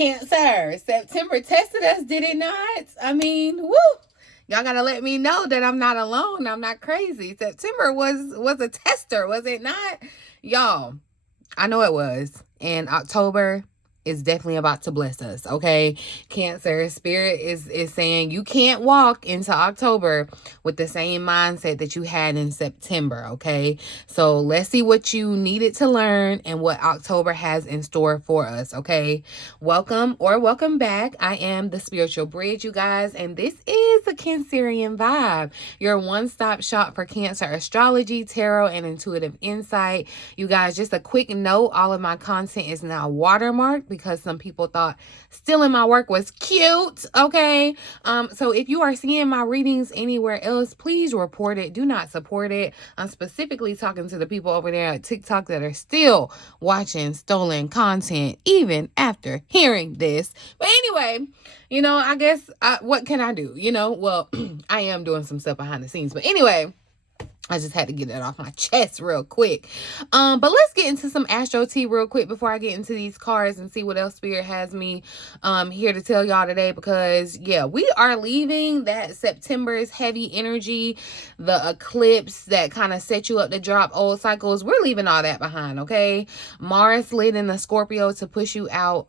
Cancer, September tested us, did it not? I mean, woo! Y'all gotta let me know that I'm not alone. I'm not crazy. September was a tester, was it not? Y'all, I know it was. And October is definitely about to bless us, okay? Cancer spirit is saying you can't walk into October with the same mindset that you had in September, okay? So let's see what you needed to learn and what October has in store for us, okay? Welcome back. I am the Spiritual Bridge, you guys, and this is the Cancerian Vibe, your one-stop shop for Cancer astrology, tarot, and intuitive insight. You guys, just a quick note, all of my content is now watermarked because some people thought stealing my work was cute, okay? So if you are seeing my readings anywhere else, please report it. Do not support it. I'm specifically talking to the people over there at TikTok that are still watching stolen content even after hearing this. But anyway, you know, I guess what can I do? You know, well, I am doing some stuff behind the scenes. But anyway, I just had to get that off my chest real quick. But let's get into some Astro-TEA real quick before I get into these cards and see what else Spirit has me here to tell y'all today. Because, yeah, we are leaving that September's heavy energy, the eclipse that kind of set you up to drop old cycles. We're leaving all that behind, okay? Mars slid in the Scorpio to push you out,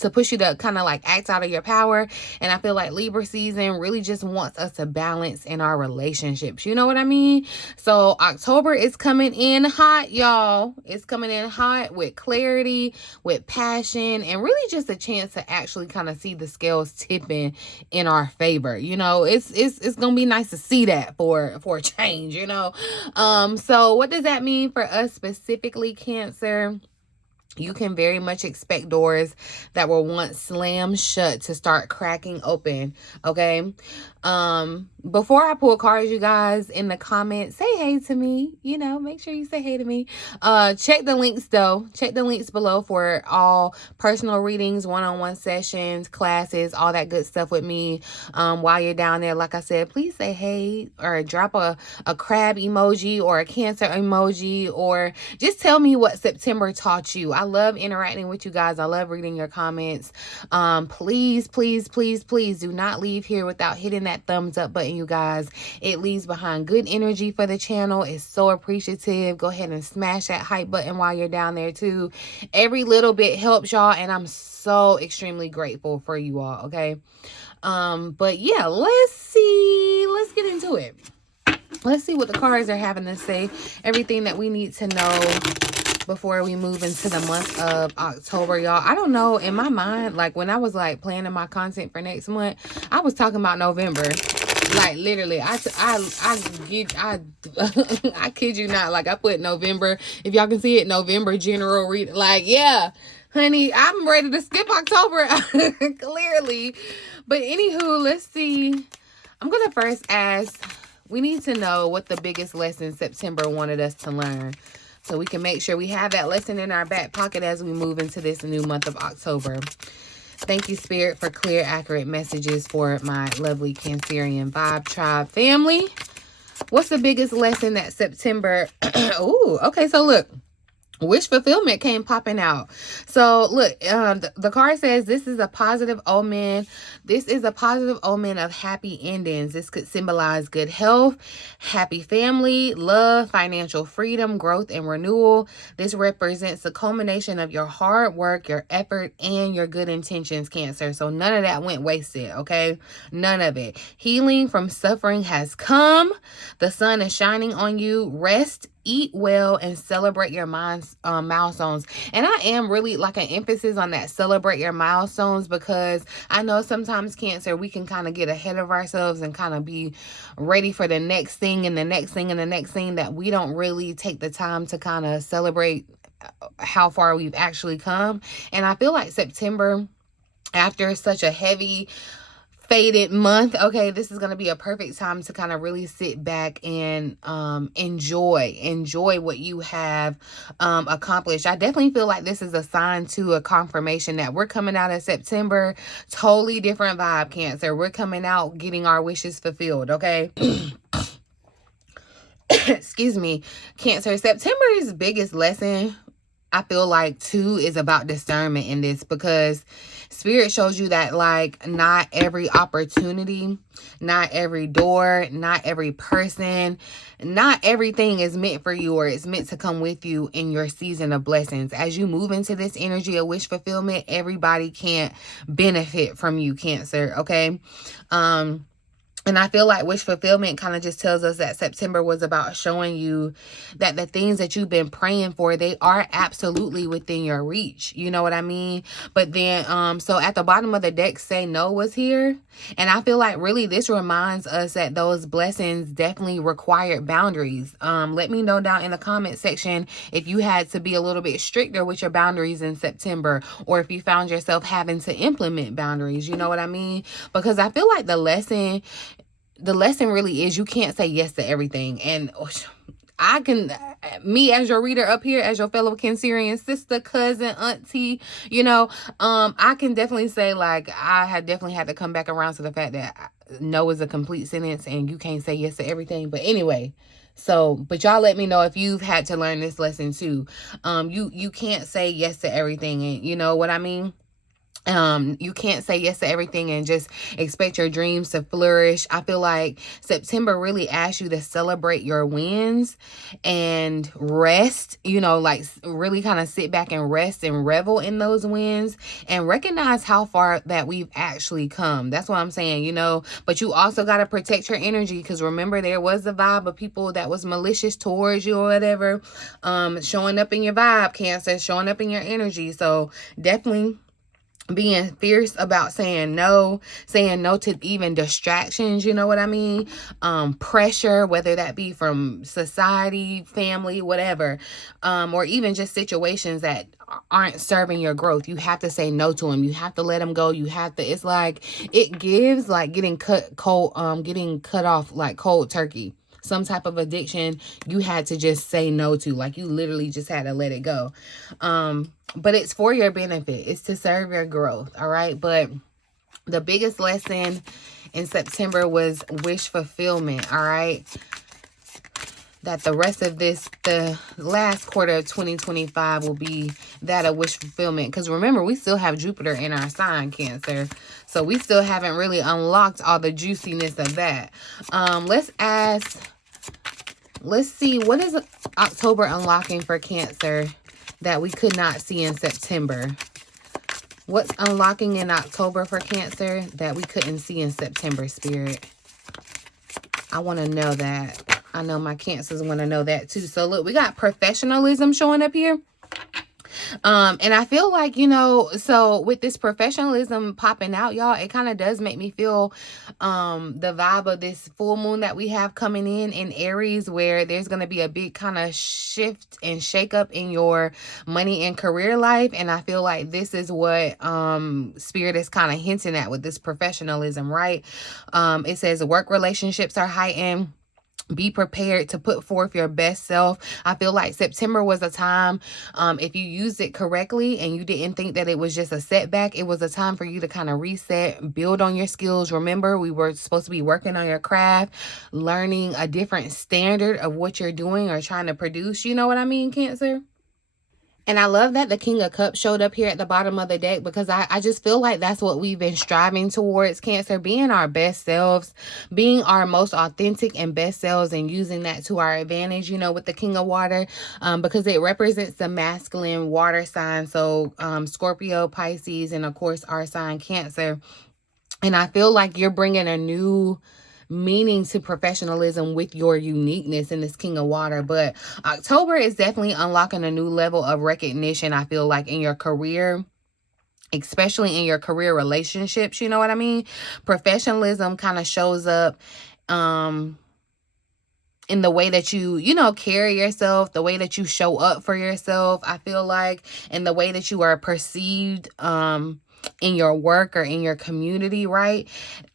to kind of like act out of your power. And I feel like Libra season really just wants us to balance in our relationships. You know what I mean? So October is coming in hot, y'all. It's coming in hot with clarity, with passion, and really just a chance to actually kind of see the scales tipping in our favor. You know, it's gonna be nice to see that for a change, you know. So what does that mean for us specifically, Cancer? You can very much expect doors that were once slammed shut to start cracking open, okay? Before I pull cards, you guys, in the comments, say hey to me. You know, make sure you say hey to me. Check the links, though. Check the links below for all personal readings, one-on-one sessions, classes, all that good stuff with me. While you're down there, like I said, please say hey or drop a crab emoji or a Cancer emoji, or just tell me what September taught you. I love interacting with you guys. I love reading your comments. Please, please, please, please do not leave here without hitting that thumbs up button, you guys. It leaves behind good energy for the channel. It's so appreciative. Go ahead and smash that hype button while you're down there too. Every little bit helps, y'all, and I'm so extremely grateful for you all, okay? But yeah, let's get into it. Let's see what the cards are having to say. Everything that we need to know before we move into the month of October, y'all. I don't know, in my mind, like when I was like planning my content for next month, I was talking about November. Like literally, I kid you not, like I put November, if y'all can see it, November general read. Like, yeah, honey, I'm ready to skip October clearly. But anywho, let's see. I'm gonna first ask, we need to know what the biggest lesson September wanted us to learn, so we can make sure we have that lesson in our back pocket as we move into this new month of October. Thank you, Spirit, for clear, accurate messages for my lovely Cancerian Vibe Tribe family. What's the biggest lesson that September... Ooh, okay, so look. Wish fulfillment came popping out. So look, the card says this is a positive omen. This is a positive omen of happy endings. This could symbolize good health, happy family, love, financial freedom, growth, and renewal. This represents the culmination of your hard work, your effort, and your good intentions, Cancer. So none of that went wasted, okay? None of it. Healing from suffering has come. The sun is shining on you. Rest, eat well, and celebrate your milestones. And I am really like an emphasis on that, celebrate your milestones, because I know sometimes, Cancer, we can kind of get ahead of ourselves and kind of be ready for the next thing and the next thing and the next thing, that we don't really take the time to kind of celebrate how far we've actually come. And I feel like September, after such a heavy faded month, okay, this is going to be a perfect time to kind of really sit back and enjoy what you have accomplished. I definitely feel like this is a sign to a confirmation that we're coming out of September totally different vibe, Cancer. We're coming out getting our wishes fulfilled, okay? Excuse me, Cancer. September's biggest lesson I feel like too is about discernment in this, because Spirit shows you that like not every opportunity, not every door, not every person, not everything is meant for you, or it's meant to come with you in your season of blessings. As you move into this energy of wish fulfillment, everybody can't benefit from you, Cancer, okay? And I feel like wish fulfillment kind of just tells us that September was about showing you that the things that you've been praying for, they are absolutely within your reach. You know what I mean? But then, so at the bottom of the deck, say no was here. And I feel like really this reminds us that those blessings definitely required boundaries. Let me know down in the comment section if you had to be a little bit stricter with your boundaries in September, or if you found yourself having to implement boundaries. You know what I mean? Because I feel like the lesson really is you can't say yes to everything. And I can, me as your reader up here, as your fellow Cancerian sister, cousin, auntie, you know, I can definitely say like I had definitely had to come back around to the fact that no is a complete sentence and you can't say yes to everything. But anyway, so, but y'all let me know if you've had to learn this lesson too. You can't say yes to everything, and you know what I mean? You can't say yes to everything and just expect your dreams to flourish. I feel like September really asks you to celebrate your wins and rest, you know, like really kind of sit back and rest and revel in those wins and recognize how far that we've actually come. That's what I'm saying, you know, but you also got to protect your energy, because remember there was a vibe of people that was malicious towards you or whatever, showing up in your vibe, Cancer, showing up in your energy. So definitely being fierce about saying no to even distractions, you know what I mean? Pressure, whether that be from society, family, whatever, or even just situations that aren't serving your growth. You have to say no to them. You have to let them go. You have to, it's like, it gives like getting cut off like cold turkey. Some type of addiction you had to just say no to, like you literally just had to let it go. But it's for your benefit. It's to serve your growth, all right? But the biggest lesson in September was wish fulfillment, all right? That the rest of this, the last quarter of 2025 will be that of wish fulfillment. Because remember, we still have Jupiter in our sign, Cancer. So we still haven't really unlocked all the juiciness of that. Let's see, what is October unlocking for Cancer that we could not see in September? What's unlocking in October for Cancer that we couldn't see in September, Spirit? I want to know that. I know my Cancers want to know that too. So look, we got professionalism showing up here. And I feel like, you know, so with this professionalism popping out, y'all, it kind of does make me feel the vibe of this full moon that we have coming in Aries, where there's going to be a big kind of shift and shakeup in your money and career life. And I feel like this is what Spirit is kind of hinting at with this professionalism, right? It says work relationships are heightened. Be prepared to put forth your best self. I feel like September was a time, if you used it correctly and you didn't think that it was just a setback, it was a time for you to kind of reset, build on your skills. Remember, we were supposed to be working on your craft, learning a different standard of what you're doing or trying to produce. You know what I mean, Cancer? And I love that the King of Cups showed up here at the bottom of the deck, because I just feel like that's what we've been striving towards, Cancer, being our best selves, being our most authentic and best selves, and using that to our advantage, you know, with the King of Water, because it represents the masculine water sign. So Scorpio, Pisces, and of course our sign Cancer. And I feel like you're bringing a new meaning to professionalism with your uniqueness in this King of Water. But October is definitely unlocking a new level of recognition, I feel like, in your career, especially in your career relationships. You know what I mean? Professionalism kind of shows up in the way that you know, carry yourself, the way that you show up for yourself, I feel like, and the way that you are perceived in your work or in your community, right?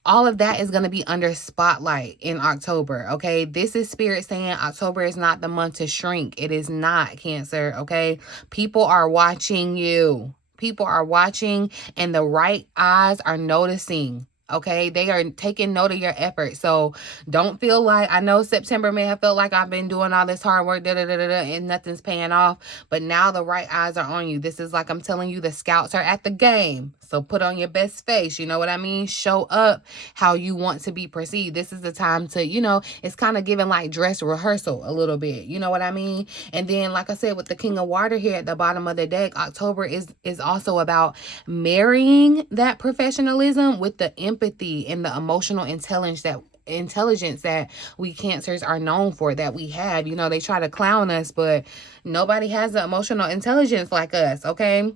All of that is going to be under spotlight in October, okay? This is Spirit saying October is not the month to shrink. It is not, Cancer, okay? People are watching you. People are watching, and the right eyes are noticing. Okay, they are taking note of your effort. So don't feel like, I know September may have felt like I've been doing all this hard work, and nothing's paying off. But now the right eyes are on you. This is like I'm telling you, the scouts are at the game. So put on your best face. You know what I mean? Show up how you want to be perceived. This is the time to, it's kind of giving like dress rehearsal a little bit. You know what I mean? And then, like I said, with the King of Water here at the bottom of the deck, October is also about marrying that professionalism with the empathy and the emotional intelligence that we Cancers are known for, that we have. They try to clown us, but nobody has the emotional intelligence like us, okay?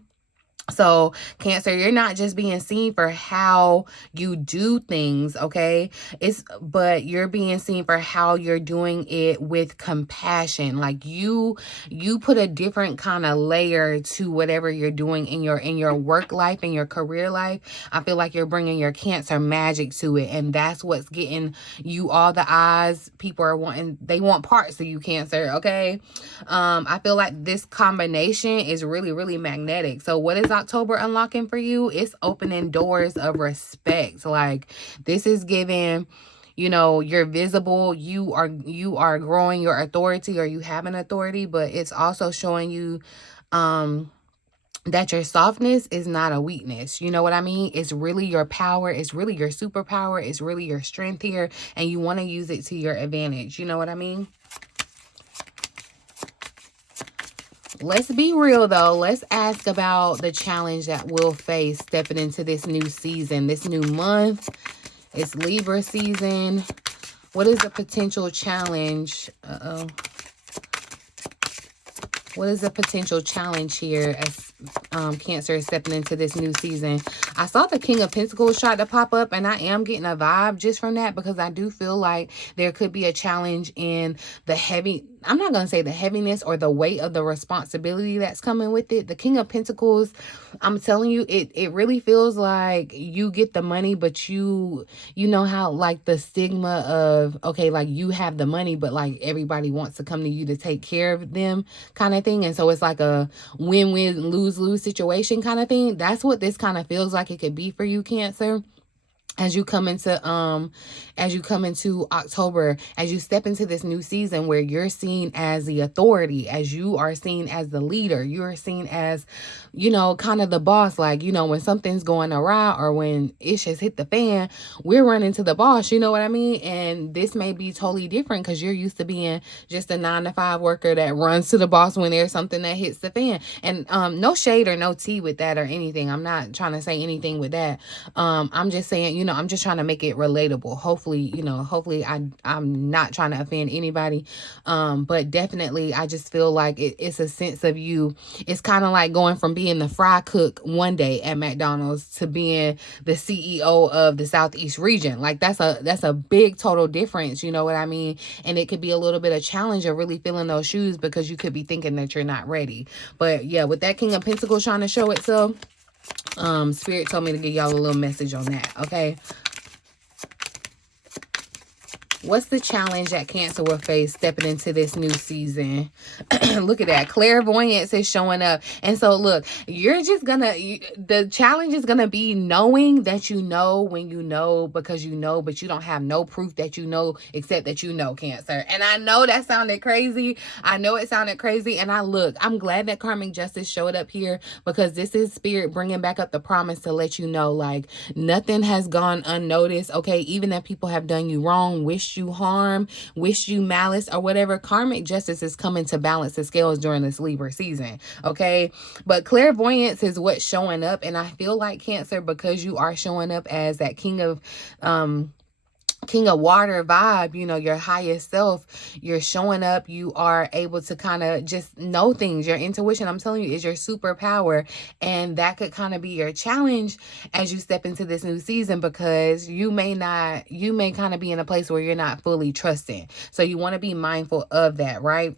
So Cancer, you're not just being seen for how you do things, okay? But you're being seen for how you're doing it with compassion. Like you put a different kind of layer to whatever you're doing in your work life, in your career life. I feel like you're bringing your Cancer magic to it, and that's what's getting you all the eyes. People are they want parts of you, Cancer, okay? I feel like this combination is really, really magnetic. So what is October unlocking for you? It's opening doors of respect. Like, this is giving, you're visible, you are growing your authority, or you have an authority, but it's also showing you that your softness is not a weakness. You know what I mean? It's really your power. It's really your superpower. It's really your strength here, and you want to use it to your advantage. You know what I mean? Let's be real, though. Let's ask about the challenge that we'll face stepping into this new season, this new month. It's Libra season. What is the potential challenge? What is the potential challenge here as Cancer is stepping into this new season? I saw the King of Pentacles try to pop up, and I am getting a vibe just from that, because I do feel like there could be a challenge in the I'm not going to say the heaviness or the weight of the responsibility that's coming with it. The King of Pentacles, I'm telling you, it really feels like you get the money, but you know how like the stigma of, okay, like you have the money, but like everybody wants to come to you to take care of them kind of thing. And so it's like a win-win, lose-lose situation kind of thing. That's what this kind of feels like it could be for you, Cancer. As you come into October, as you step into this new season where you're seen as the authority, as you are seen as the leader, you're seen as, kind of the boss. Like, when something's going awry or when ish has hit the fan, we're running to the boss. You know what I mean? And this may be totally different because you're used to being just a 9-to-5 worker that runs to the boss when there's something that hits the fan. And no shade or no tea with that or anything. I'm not trying to say anything with that. I'm just saying, I'm just trying to make it relatable. Hopefully, I'm not trying to offend anybody. But definitely, I just feel like it's a sense of you. It's kind of like going from being the fry cook one day at McDonald's to being the CEO of the Southeast region. Like that's a big total difference. You know what I mean? And it could be a little bit of challenge of really filling those shoes, because you could be thinking that you're not ready. But yeah, with that King of Pentacles trying to show itself, Spirit told me to give y'all a little message on that, okay? What's the challenge that Cancer will face stepping into this new season? Look at that. Clairvoyance is showing up. And so, look, you're just the challenge is going to be knowing that you know when you know, because you know, but you don't have no proof that you know, except that you know, Cancer. And I know that sounded crazy. I know it sounded crazy. And I'm glad that karmic justice showed up here, because this is Spirit bringing back up the promise to let you know, like, nothing has gone unnoticed, okay? Even if people have done you wrong, wish you harm, wish you malice, or whatever, karmic justice is coming to balance the scales during this Libra season, okay? But clairvoyance is what's showing up, and I feel like, Cancer, because you are showing up as that King of Water vibe, your highest self, you're showing up, you are able to kind of just know things. Your intuition, I'm telling you, is your superpower, and that could kind of be your challenge as you step into this new season, because you may kind of be in a place where you're not fully trusting. So you want to be mindful of that, right?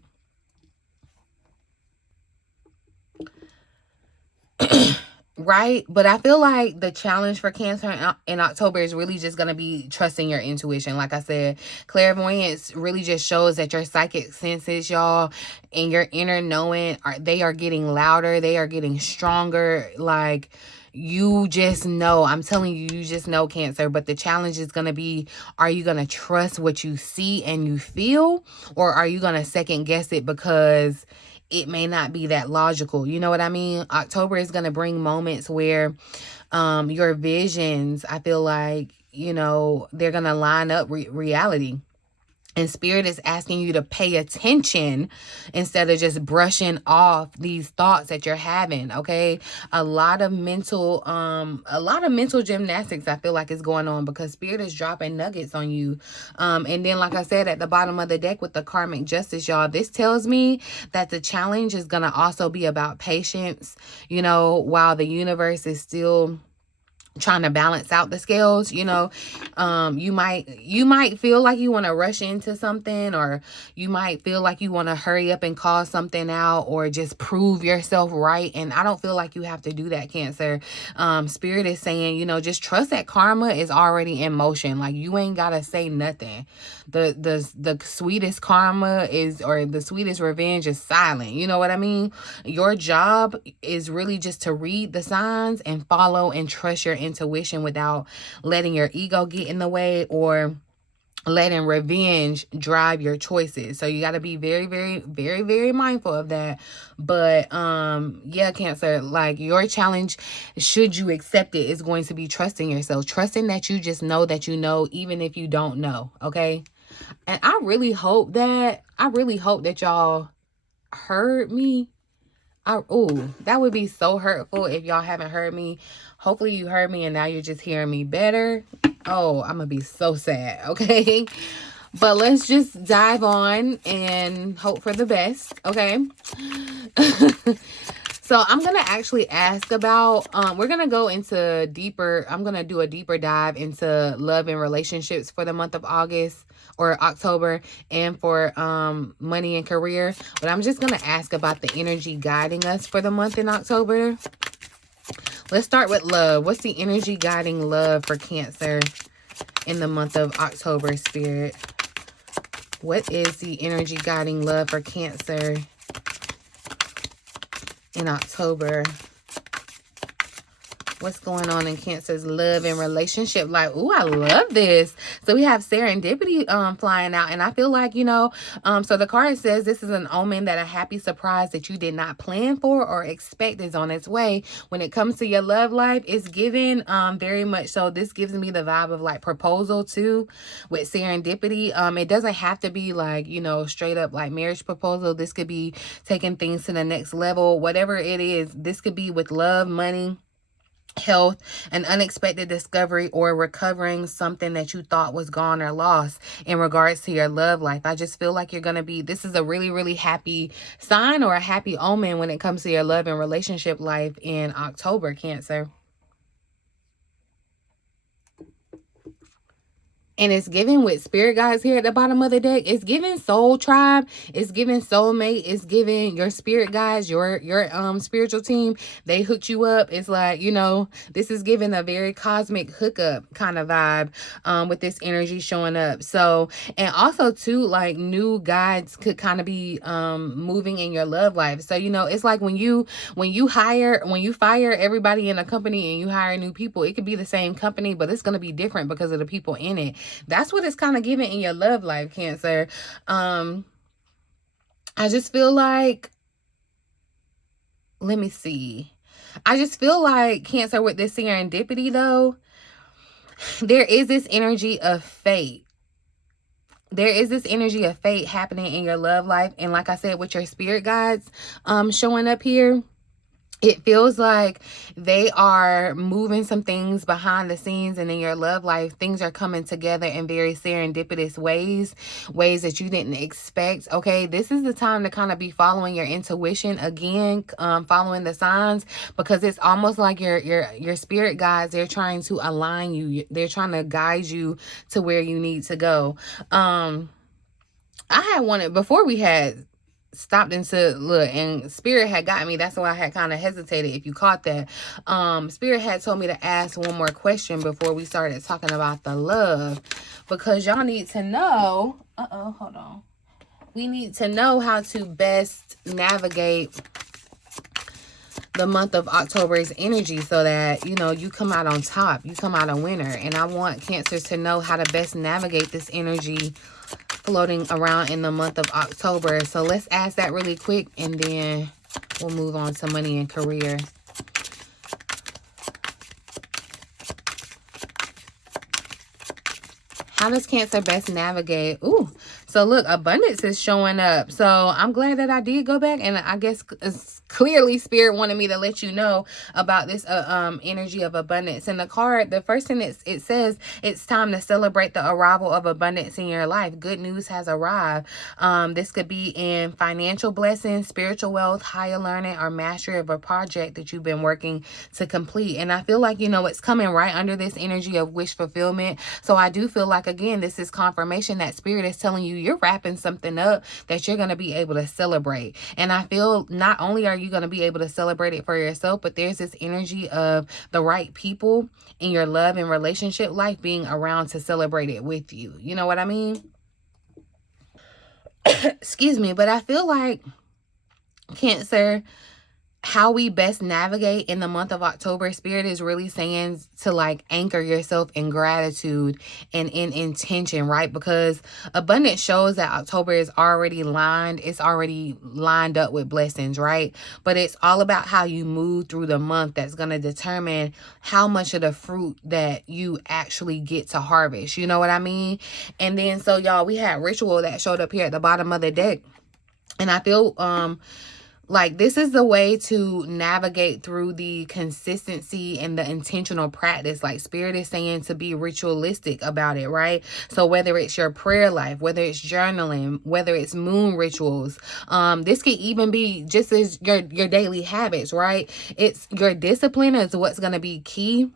Right? But I feel like the challenge for Cancer in October is really just going to be trusting your intuition. Like I said, clairvoyance really just shows that your psychic senses, y'all, and your inner knowing, they are getting louder. They are getting stronger. Like, you just know. I'm telling you, you just know, Cancer. But the challenge is going to be, are you going to trust what you see and you feel? Or are you going to second guess it because it may not be that logical? You know what I mean? October is going to bring moments where your visions, I feel like, you know, they're going to line up reality. And Spirit is asking you to pay attention instead of just brushing off these thoughts that you're having, okay? A lot of mental gymnastics I feel like is going on because Spirit is dropping nuggets on you. And then, like I said, at the bottom of the deck with the karmic justice, y'all, this tells me that the challenge is going to also be about patience, you know, while the universe is still trying to balance out the scales. You know, you might feel like you want to rush into something, or you might feel like you want to hurry up and call something out, or just prove yourself right. And I don't feel like you have to do that, Cancer. Spirit is saying, you know, just trust that karma is already in motion. Like, you ain't gotta say nothing. The sweetest karma is, or the sweetest revenge is silent. You know what I mean? Your job is really just to read the signs and follow and trust your intuition without letting your ego get in the way or letting revenge drive your choices. So you got to be very, very, very, very mindful of that. But yeah, Cancer, like, your challenge, should you accept it, is going to be trusting yourself, trusting that you just know that you know, even if you don't know. Okay. And I really hope that y'all heard me. Oh, that would be so hurtful if y'all haven't heard me. Hopefully you heard me and now you're just hearing me better. Oh, I'm gonna be so sad, okay? But let's just dive on and hope for the best, okay? So I'm going to actually ask about, we're going to go into deeper, I'm going to do a deeper dive into love and relationships for the month of August or October, and for money and career. But I'm just going to ask about the energy guiding us for the month in October. Let's start with love. What's the energy guiding love for Cancer in the month of October, Spirit? What is the energy guiding love for Cancer in October? What's going on in Cancer's love and relationship? Like, ooh, I love this. So we have serendipity flying out. And I feel like, you know, so the card says this is an omen that a happy surprise that you did not plan for or expect is on its way. When it comes to your love life, it's given very much so. This gives me the vibe of like proposal too, with serendipity. It doesn't have to be like, you know, straight up like marriage proposal. This could be taking things to the next level. Whatever it is, this could be with love, money, health, an unexpected discovery, or recovering something that you thought was gone or lost in regards to your love life. I just feel like you're going to be, this is a really, really happy sign or a happy omen when it comes to your love and relationship life in October, Cancer. And it's given with spirit guides here at the bottom of the deck. It's given soul tribe. It's given soulmate. It's given your spirit guides, your spiritual team. They hooked you up. It's like, you know, this is giving a very cosmic hookup kind of vibe with this energy showing up. So, and also too, like, new guides could kind of be moving in your love life. So, you know, it's like when you fire everybody in a company and you hire new people, it could be the same company, but it's going to be different because of the people in it. That's what it's kind of giving in your love life, Cancer. I just feel like, let me see. I just feel like, Cancer, with this serendipity though, there is this energy of fate. There is this energy of fate happening in your love life. And like I said, with your spirit guides showing up here, it feels like they are moving some things behind the scenes, and in your love life, things are coming together in very serendipitous ways that you didn't expect. Okay, this is the time to kind of be following your intuition again, following the signs, because it's almost like your spirit guides, they're trying to align you. They're trying to guide you to where you need to go. I had wanted, before we had stopped into look, and spirit had got me, that's why I had kind of hesitated, if you caught that. Spirit had told me to ask one more question before we started talking about the love, because y'all need to know, hold on, we need to know how to best navigate the month of October's energy so that, you know, you come out on top. You come out a winner. And I want Cancers to know how to best navigate this energy floating around in the month of October. So let's ask that really quick, and then we'll move on to money and career. How does Cancer best navigate? Ooh, so look, abundance is showing up. So I'm glad that I did go back, and I guess clearly Spirit wanted me to let you know about this energy of abundance. In the card, the first thing it says, it's time to celebrate the arrival of abundance in your life. Good news has arrived. This could be in financial blessings, spiritual wealth, higher learning, or mastery of a project that you've been working to complete. And I feel like, you know, it's coming right under this energy of wish fulfillment. So I do feel like, again, this is confirmation that Spirit is telling you you're wrapping something up that you're going to be able to celebrate. And I feel not only are you going to be able to celebrate it for yourself, but there's this energy of the right people in your love and relationship life being around to celebrate it with you. You know what I mean? Excuse me, but I feel like, Cancer, how we best navigate in the month of October, Spirit is really saying to like anchor yourself in gratitude and in intention, right? Because abundance shows that October is already lined. It's already lined up with blessings, right? But it's all about how you move through the month that's going to determine how much of the fruit that you actually get to harvest. You know what I mean? And then, so y'all, we had ritual that showed up here at the bottom of the deck. And I feel, like this is the way to navigate through the consistency and the intentional practice. Like Spirit is saying to be ritualistic about it, right? So whether it's your prayer life, whether it's journaling, whether it's moon rituals, this could even be just as your daily habits, right? It's your discipline is what's going to be key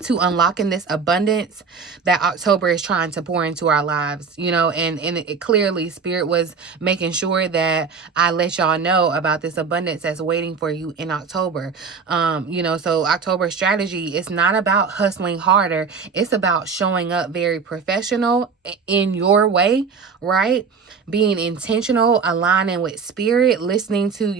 to unlocking this abundance that October is trying to pour into our lives, you know, and it clearly Spirit was making sure that I let y'all know about this abundance that's waiting for you in October. You know, so October strategy is not about hustling harder. It's about showing up very professional in your way, right? Being intentional, aligning with Spirit, listening to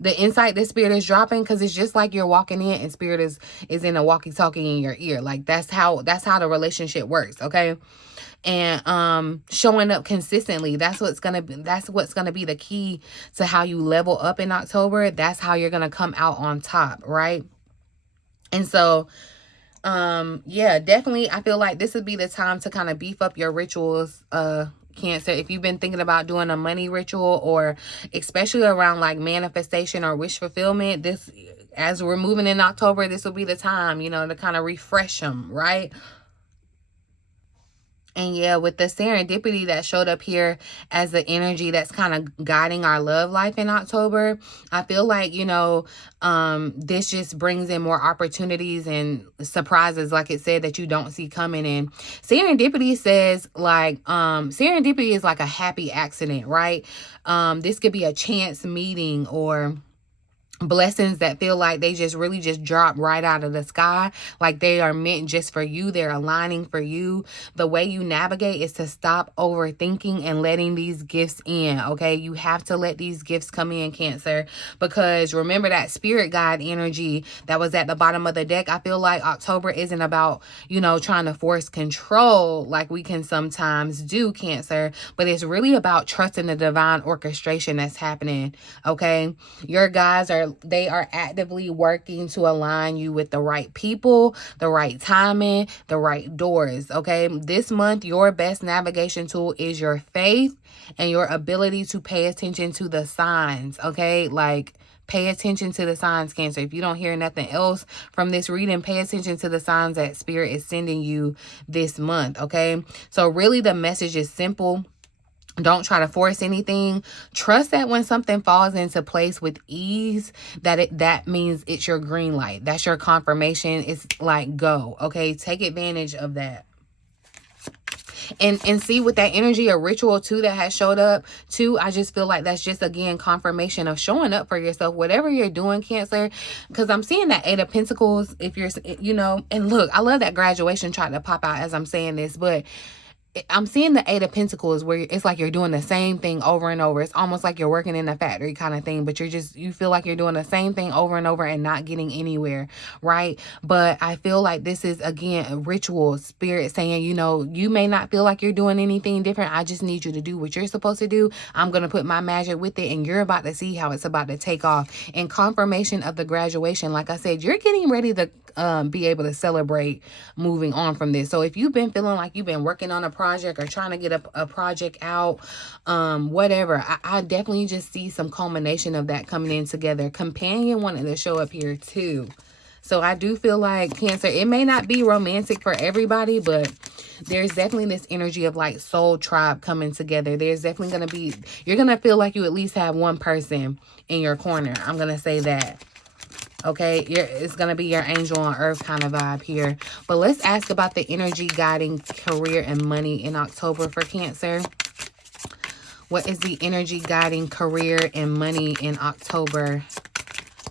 the insight that Spirit is dropping, because it's just like you're walking in and Spirit is in a walkie-talkie in your ear. Like that's how the relationship works, okay? And showing up consistently, that's what's gonna be the key to how you level up in October. That's how you're gonna come out on top, right? And so yeah, definitely I feel like this would be the time to kind of beef up your rituals, Cancer. If you've been thinking about doing a money ritual, or especially around like manifestation or wish fulfillment, this, as we're moving in October, this will be the time, you know, to kind of refresh them, right? And yeah, with the serendipity that showed up here as the energy that's kind of guiding our love life in October, I feel like, you know, this just brings in more opportunities and surprises, like it said, that you don't see coming in. Serendipity says like, serendipity is like a happy accident, right? This could be a chance meeting or blessings that feel like they just really just drop right out of the sky, like they are meant just for you. They're aligning for you. The way you navigate is to stop overthinking and letting these gifts in, okay? You have to let these gifts come in, Cancer, because remember that spirit guide energy that was at the bottom of the deck. I feel like October isn't about, you know, trying to force control like we can sometimes do, Cancer, but it's really about trusting the divine orchestration that's happening, okay? Your guides are actively working to align you with the right people, the right timing, the right doors, okay? This month, your best navigation tool is your faith and your ability to pay attention to the signs, okay? Like, pay attention to the signs, Cancer. If you don't hear nothing else from this reading, pay attention to the signs that Spirit is sending you this month, okay? So really, the message is simple. Don't try to force anything. Trust that when something falls into place with ease, that means it's your green light. That's your confirmation. It's like, go, okay? Take advantage of that. And see, with that energy, a ritual too that has showed up too, I just feel like that's just, again, confirmation of showing up for yourself, whatever you're doing, Cancer. Because I'm seeing that Eight of Pentacles, if you're, you know, and look, I love that graduation trying to pop out as I'm saying this, but I'm seeing the Eight of Pentacles where it's like you're doing the same thing over and over. It's almost like you're working in a factory kind of thing, but you feel like you're doing the same thing over and over and not getting anywhere, right? But I feel like this is, again, a ritual, spirit saying, you know, you may not feel like you're doing anything different. I just need you to do what you're supposed to do. I'm going to put my magic with it, and you're about to see how it's about to take off. And confirmation of the graduation, like I said, you're getting ready to be able to celebrate moving on from this. So if you've been feeling like you've been working on a project or trying to get a project out, whatever, I definitely just see some culmination of that coming in together. Companion wanted to show up here too. So I do feel like, Cancer, it may not be romantic for everybody, but there's definitely this energy of like soul tribe coming together. There's definitely going to be, you're going to feel like you at least have one person in your corner. I'm going to say that. Okay, it's going to be your angel on earth kind of vibe here. But let's ask about the energy guiding career and money in October for Cancer. What is the energy guiding career and money in October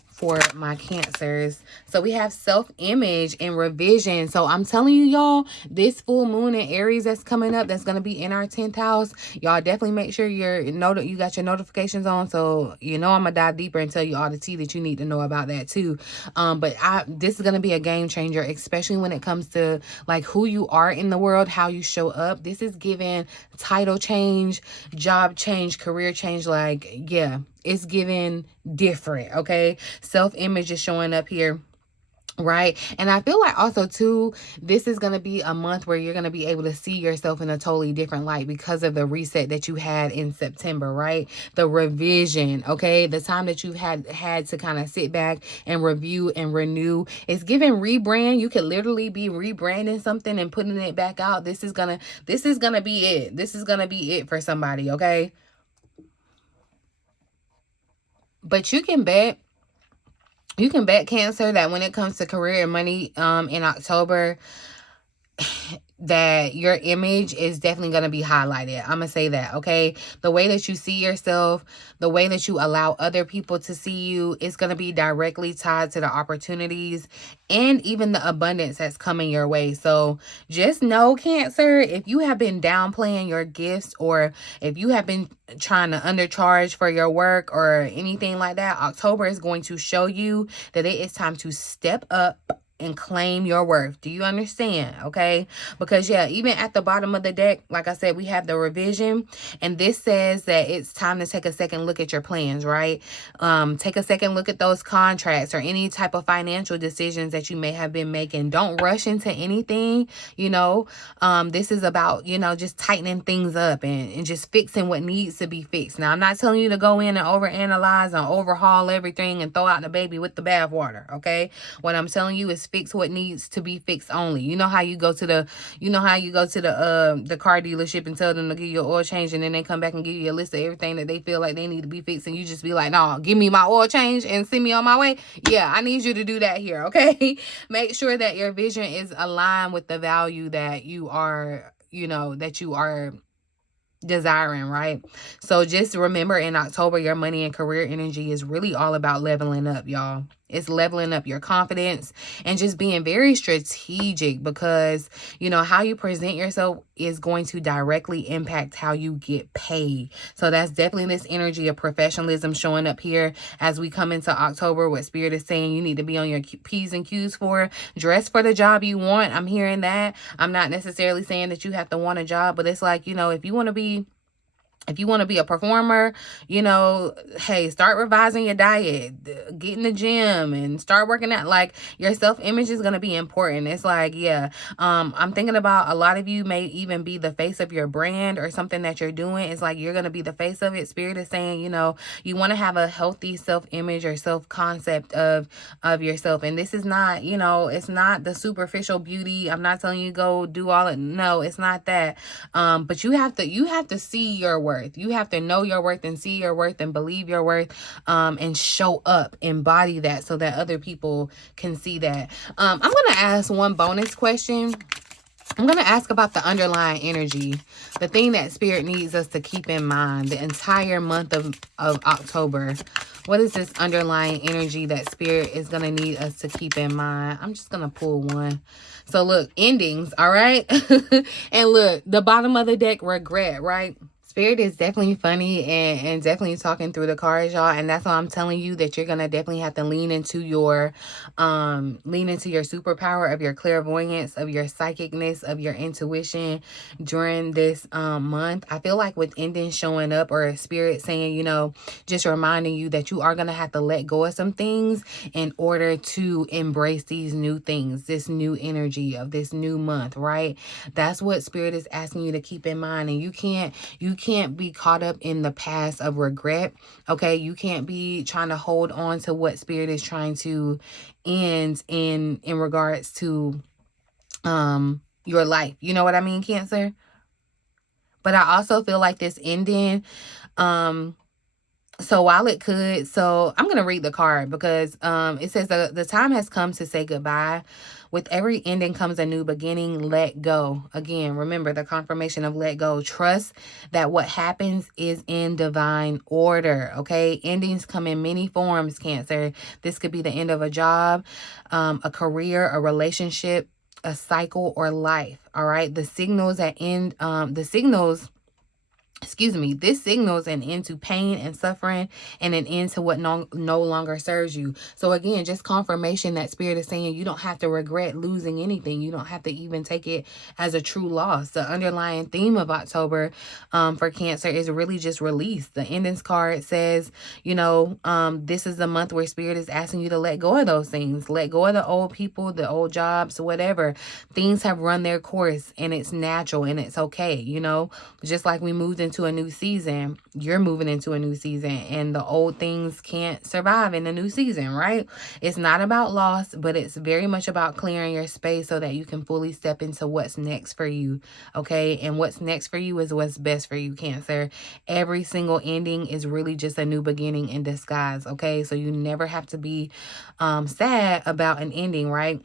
for my Cancers? So we have self-image and revision. So I'm telling you, y'all, this full moon in Aries that's coming up, that's going to be in our 10th house, y'all definitely make sure you got your notifications on. So, you know, I'm going to dive deeper and tell you all the tea that you need to know about that too. But this is going to be a game changer, especially when it comes to like who you are in the world, how you show up. This is giving title change, job change, career change. Like, yeah, it's giving different. Okay, self-image is showing up here, right? And I feel like also too, this is going to be a month where you're going to be able to see yourself in a totally different light because of the reset that you had in September, right? The revision, okay? The time that you've had to kind of sit back and review and renew. It's giving rebrand. You could literally be rebranding something and putting it back out. This is gonna be it. This is gonna be it for somebody, okay? But you can bet, Cancer, that when it comes to career and money in October, that your image is definitely going to be highlighted. I'm going to say that, okay? The way that you see yourself, the way that you allow other people to see you, is going to be directly tied to the opportunities and even the abundance that's coming your way. So just know, Cancer, if you have been downplaying your gifts, or if you have been trying to undercharge for your work or anything like that, October is going to show you that it is time to step up and claim your worth. Do you understand? Okay, because yeah, even at the bottom of the deck, like I said, we have the revision, and this says that it's time to take a second look at your plans, right? Take a second look at those contracts or any type of financial decisions that you may have been making. Don't rush into anything, you know. This is about, you know, just tightening things up and just fixing what needs to be fixed. Now, I'm not telling you to go in and overanalyze and overhaul everything and throw out the baby with the bathwater, okay? What I'm telling you is fix what needs to be fixed only. You know how you go to the car dealership and tell them to give you an oil change, and then they come back and give you a list of everything that they feel like they need to be fixed, and you just be like, no, give me my oil change and send me on my way. Yeah, I need you to do that here, okay? Make sure that your vision is aligned with the value that you are, you know, that you are desiring, right? So just remember, in October, your money and career energy is really all about leveling up, y'all. It's leveling up your confidence and just being very strategic, because, you know, how you present yourself is going to directly impact how you get paid. So that's definitely this energy of professionalism showing up here as we come into October. What Spirit is saying you need to be on your P's and Q's for. Dress for the job you want. I'm hearing that. I'm not necessarily saying that you have to want a job, but it's like, you know, if you want to be a performer, you know, hey, start revising your diet, get in the gym and start working out. Like, your self-image is going to be important. It's like, yeah, I'm thinking about a lot of you may even be the face of your brand or something that you're doing. It's like you're going to be the face of it. Spirit is saying, you know, you want to have a healthy self-image or self-concept of yourself. And this is not, you know, it's not the superficial beauty. I'm not telling you go do all it. No, it's not that. But you have to see your worth. You have to know your worth and see your worth and believe your worth, and show up, embody that, so that other people can see that. I'm going to ask one bonus question. I'm going to ask about the underlying energy, the thing that Spirit needs us to keep in mind the entire month of October. What is this underlying energy that Spirit is going to need us to keep in mind? I'm just going to pull one. So look, endings, all right? And look, the bottom of the deck, regret, right? Spirit is definitely funny and definitely talking through the cards, y'all. And that's why I'm telling you that you're going to definitely have to lean into your superpower of your clairvoyance, of your psychicness, of your intuition during this month. I feel like with endings showing up or Spirit saying, you know, just reminding you that you are going to have to let go of some things in order to embrace these new things, this new energy of this new month, right? That's what Spirit is asking you to keep in mind. And you can't be caught up in the past of regret. Okay, you can't be trying to hold on to what Spirit is trying to end in regards to your life. You know what I mean, Cancer? But I also feel like this ending, so while it could, so I'm going to read the card because it says the time has come to say goodbye. With every ending comes a new beginning. Let go. Again, remember the confirmation of let go. Trust that what happens is in divine order. Okay. Endings come in many forms, Cancer. This could be the end of a job, a career, a relationship, a cycle, or life. All right. The signals that end, this signals an end to pain and suffering and an end to what no longer serves you. So again, just confirmation that Spirit is saying you don't have to regret losing anything. You don't have to even take it as a true loss. The underlying theme of October for Cancer is really just release. The endings card says, you know, this is the month where Spirit is asking you to let go of those things. Let go of the old people, the old jobs, whatever. Things have run their course and it's natural and it's okay, you know. Just like we moved into a new season, you're moving into a new season and the old things can't survive in the new season, right? It's not about loss, but it's very much about clearing your space so that you can fully step into what's next for you, okay? And what's next for you is what's best for you, Cancer. Every single ending is really just a new beginning in disguise, okay? So you never have to be sad about an ending, right?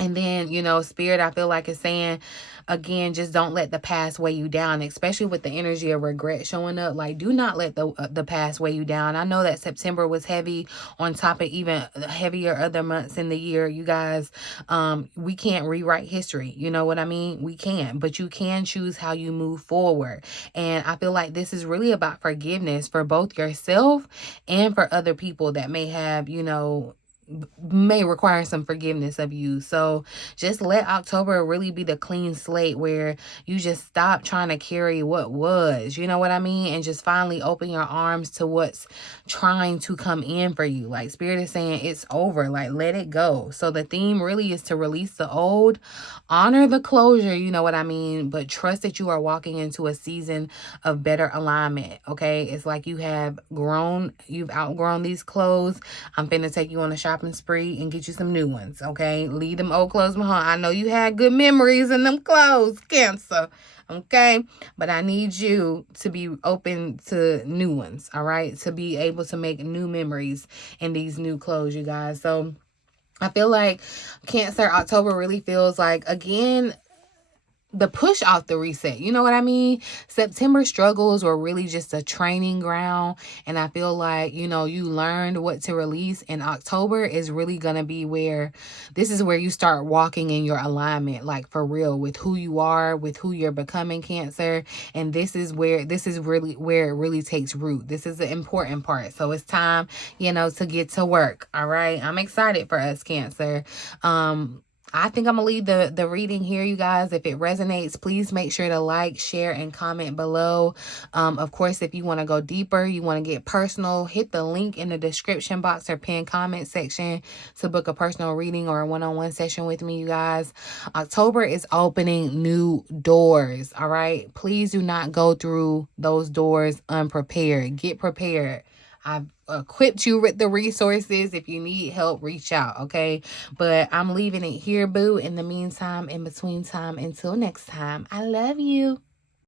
And then, you know, Spirit, I feel like it's saying, again, just don't let the past weigh you down, especially with the energy of regret showing up. Like, do not let the past weigh you down. I know that September was heavy on top of even heavier other months in the year. You guys, we can't rewrite history. You know what I mean? We can't, but you can choose how you move forward. And I feel like this is really about forgiveness for both yourself and for other people that may have, you know, may require some forgiveness of you. So just let October really be the clean slate where you just stop trying to carry what was, you know what I mean? And just finally open your arms to what's trying to come in for you. Like Spirit is saying it's over, like let it go. So the theme really is to release the old, honor the closure, you know what I mean? But trust that you are walking into a season of better alignment, okay? It's like you've outgrown these clothes. I'm finna take you on a shopping spree and get you some new ones, okay? Leave them old clothes behind. I know you had good memories in them clothes, Cancer, okay? But I need you to be open to new ones, all right? To be able to make new memories in these new clothes, you guys. So I feel like Cancer, October really feels like, again, the push off the reset. You know what I mean? September struggles were really just a training ground. And I feel like, you know, you learned what to release. And October is really going to be where this is where you start walking in your alignment, like for real, with who you are, with who you're becoming, Cancer. And this is really where it really takes root. This is the important part. So it's time, you know, to get to work. All right. I'm excited for us, Cancer. I think I'm going to leave the reading here, you guys. If it resonates, please make sure to like, share, and comment below. Of course, if you want to go deeper, you want to get personal, hit the link in the description box or pinned comment section to book a personal reading or a one-on-one session with me, you guys. October is opening new doors, all right? Please do not go through those doors unprepared. Get prepared. I've equipped you with the resources. If you need help, reach out, okay? But I'm leaving it here, boo. In the meantime, in between time, until next time, I love you.